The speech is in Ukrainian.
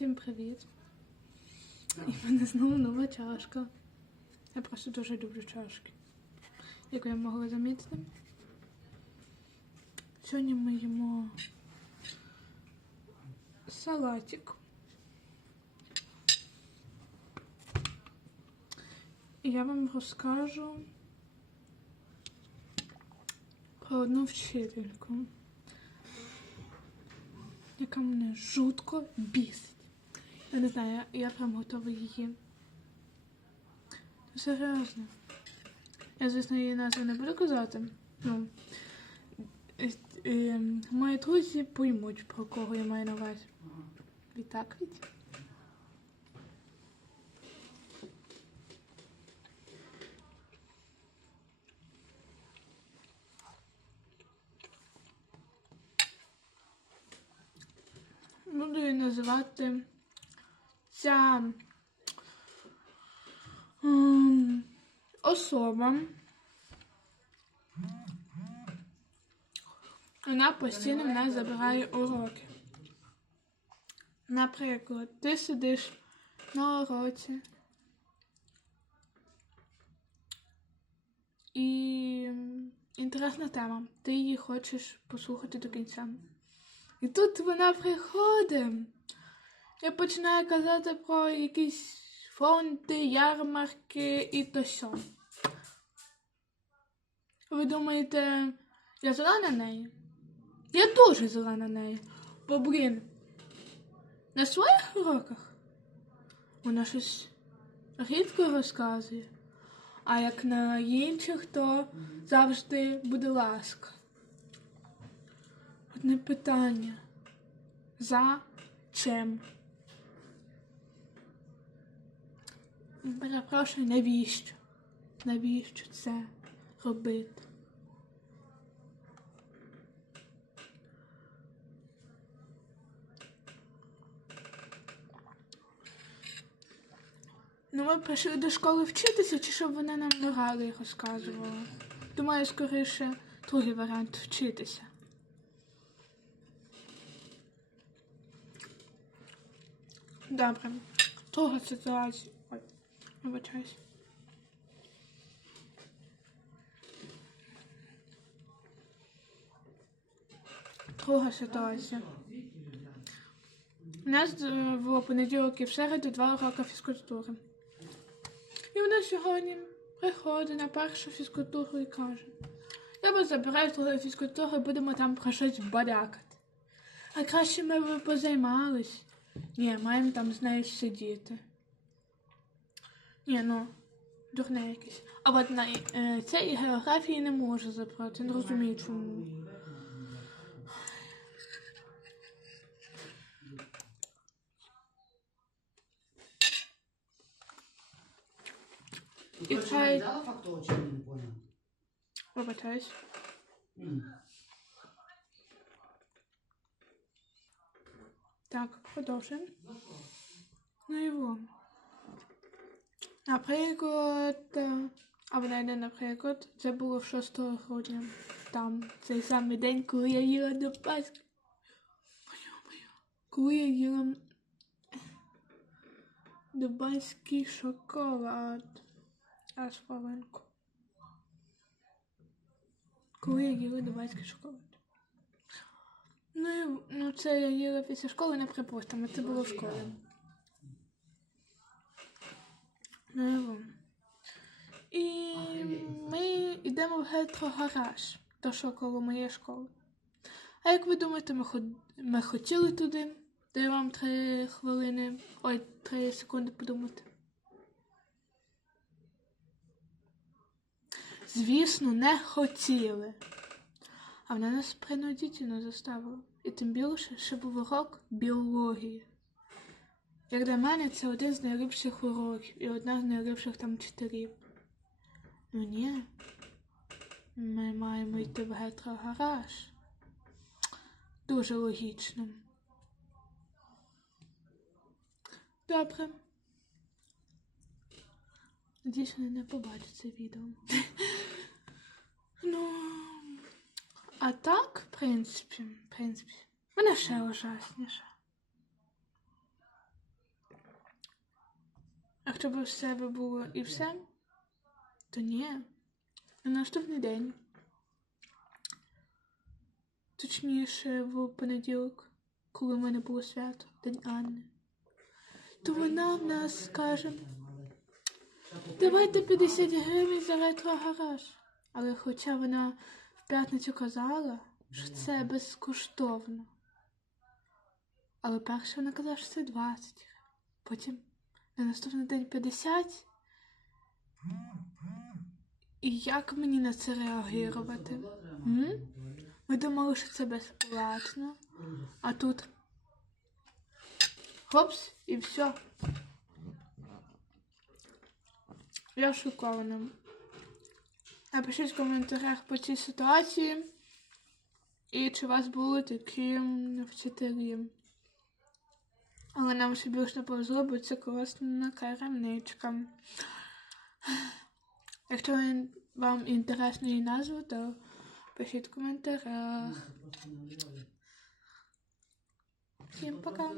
Всім привіт! І в мене знову нова чашка. Я просто дуже люблю чашки. Як ви могли замітити. Сьогодні ми їмо салатик. І я вам розкажу про одну вчительку, яка мене жутко бісить. Я не знаю, я, прям готова її. Серйозно. Я, звісно, її назву не буду казати. Ну, е, е, мої друзі поймуть, про кого я маю на увазі. Відтак ведь? Буду її називати ця особа. Вона постійно в нас забирає уроки. Наприклад, ти сидиш на уроці. І інтересна тема. Ти її хочеш послухати до кінця. І тут вона приходить. Я починаю казати про якісь фонди, ярмарки і то сьо. Ви думаєте, я зла на неї? Я дуже зла на неї. Бо, блін, на своїх уроках вона щось рідко розказує. А як на інших, то завжди буде ласка. Одне питання. За чим? Перепрошую, навіщо? Навіщо це робити? Ну, ми прийшли до школи вчитися, чи щоб вона нам морали розказувала? Думаю, скоріше другий варіант вчитися. Добре. Друга ситуація. Вибачаюсь. Друга ситуація. У нас е, в понеділок і в середу два уроки фізкультури. І вона сьогодні приходить на першу фізкультуру і каже: Я вас забираю з другої фізкультури, будемо там про щось балякати. А краще ми б позаймались. Ні, маємо там з нею сидіти. Ні, ну, дурне якесь. А от на е, цій географії не можу забрати, не розумію чому. И хай- не дала фактовочку, я не понял. Вибачаюсь. М. Так, продовжуємо. Ну і во. Наприклад, е, або не, наприклад, це було 6 грудня. Там цей самий день, коли я їла до Пасхи. Коли я їла дубайський шоколад. Аж хвилинку. Коли я їла дубайський шоколад. Ну, ну це я їла після школи не припустимо, це було в школі. Ну, і ми йдемо в гетро-гараж, то що коло моєї школи. А як ви думаєте, ми, ход... ми хотіли туди? Даю вам три хвилини, ой, три секунди подумати. Звісно, не хотіли. А вона нас принудительно заставила. І тим більше, що був урок біології. Як для мене, це один з найліпших уроків і одна з найліпших там вчителів. Ну ні. Ми маємо йти в гетро-гараж. Дуже логічно. Добре. Надіюсь, вони не побачать це відео. ну. А так, в принципі, в принципі, вона ще ужасніша. Якщо б все би було і все, то ні. На наступний день. Точніше, в понеділок, коли в мене було свято, День Анни. То вона в нас каже, давайте 50 гривень за ретро-гараж. Але хоча вона в п'ятницю казала, що це безкоштовно. Але перше вона казала, що це 20 гривень. Потім на наступний день 50. І як мені на це реагувати? М? Ми думали, що це безплатно, а тут хопс і все. Я шокована. Напишіть в коментарях по цій ситуації. І чи у вас були такі вчителі. Але нам ще більше повезло, бо це класна керамничка. Якщо вам інтересна її назва, то пишіть в коментарях. Всім пока!